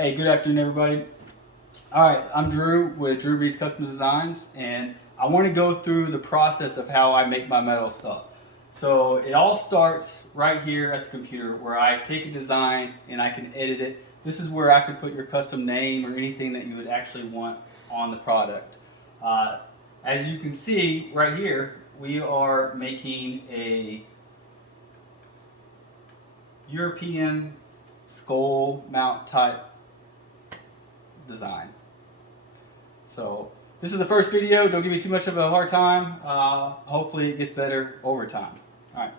Hey, good afternoon, everybody. All right, I'm Drew with DruB's Custom Designs, and I want to go through the process of how I make my metal stuff. So it all starts right here at the computer where I take a design and I can edit it. This is where I could put your custom name or anything that you would actually want on the product. As you can see right here, we are making a European skull mount type design. So this is the first video. Don't give me too much of a hard time. Hopefully it gets better over time. All right,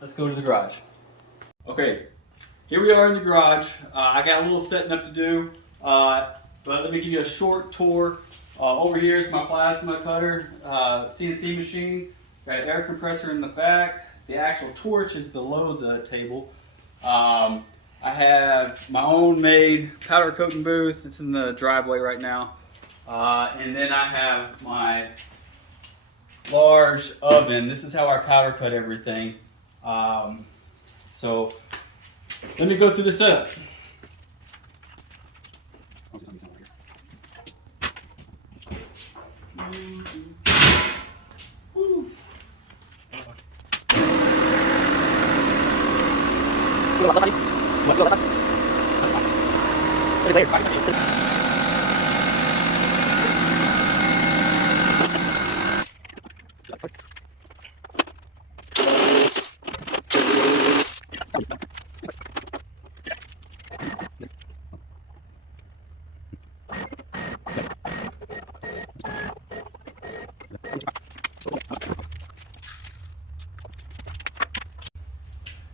let's go to the garage. Okay, here we are in the garage. I got a little setting up to do, but let me give you a short tour. Over here is my plasma cutter, CNC machine. Got an air compressor in the back. The actual torch is below the table. I have my own made powder coating booth. It's in the driveway right now. And then I have my large oven. This is how I powder cut everything. So let me go through the setup.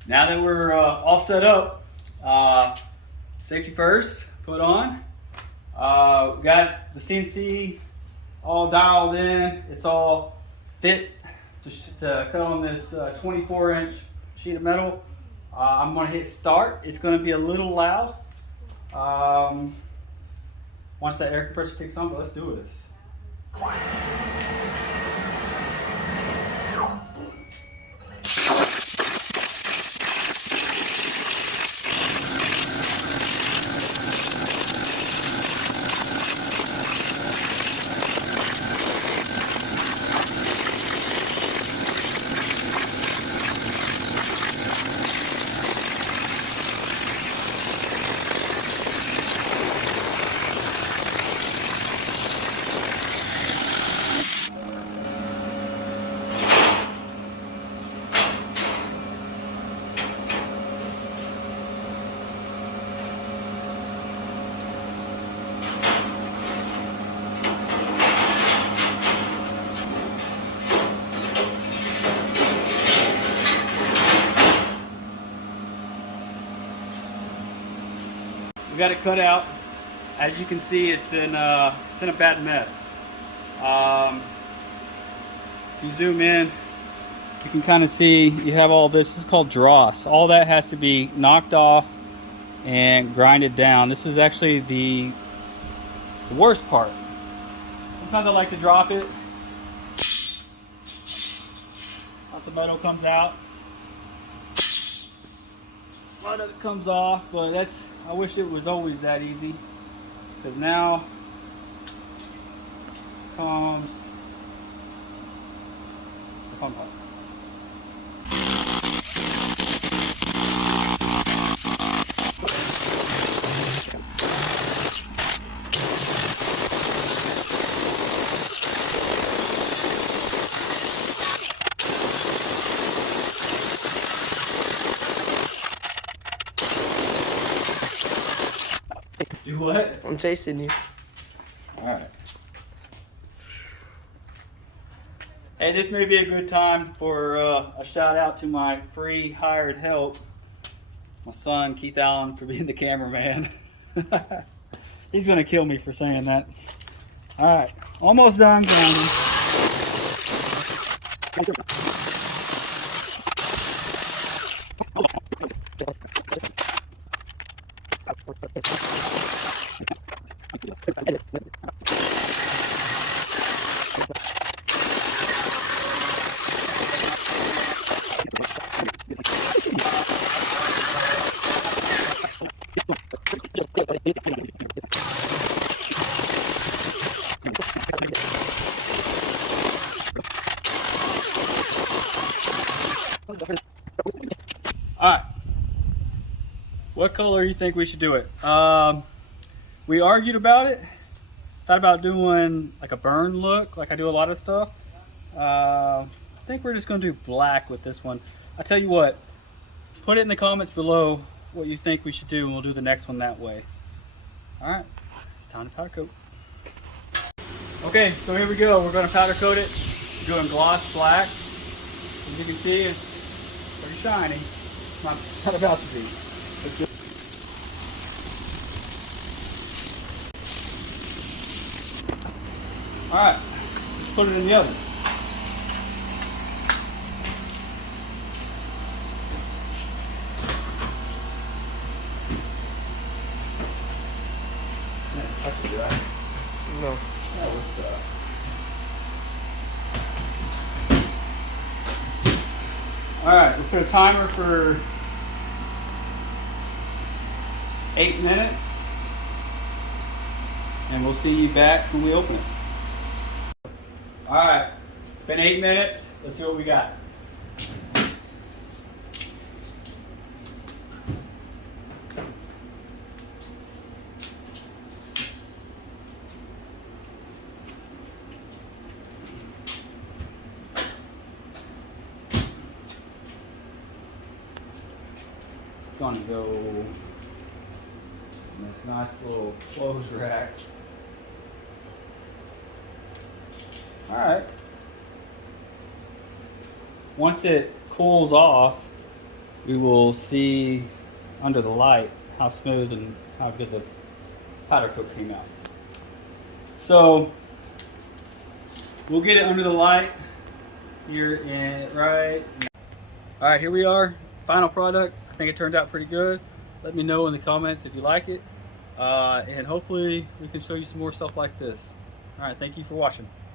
Now that we're all set up, safety first, put on. We got the CNC all dialed in. It's all fit to cut on this 24-inch sheet of metal. I'm going to hit start. It's going to be a little loud once that air compressor kicks on, but let's do this. We got it cut out. As you can see, it's in a bad mess. If you zoom in, you can kind of see you have all this. This is called dross. All that has to be knocked off and grinded down. This is actually the worst part. Sometimes I like to drop it. Lots of metal comes out. A lot of it comes off, but I wish it was always that easy, because now comes the fun part. Do what? I'm chasing you. Alright. Hey, this may be a good time for a shout out to my free hired help. My son, Keith Allen, for being the cameraman. He's going to kill me for saying that. Alright, almost done grinding. Alright, what color do you think we should do it? We argued about it, thought about doing like a burn look, like I do a lot of stuff. I think we're just going to do black with this one. I tell you what, put it in the comments below what you think we should do, and we'll do the next one that way. Alright, it's time to powder coat. Okay, so here we go. We're going to powder coat it. We're doing gloss black. As you can see, it's pretty shiny. It's not about to be. Alright, let's put it in the oven. No. That was Alright, we'll put a timer for 8 minutes, and we'll see you back when we open it. Alright, it's been 8 minutes. Let's see what we got. It's gonna go in this nice little clothes rack. Alright. Once it cools off, we will see under the light how smooth and how good the powder coat came out. So we'll get it under the light here in right. Alright, here we are. Final product. I think it turned out pretty good. Let me know in the comments if you like it. And hopefully we can show you some more stuff like this. Alright, thank you for watching.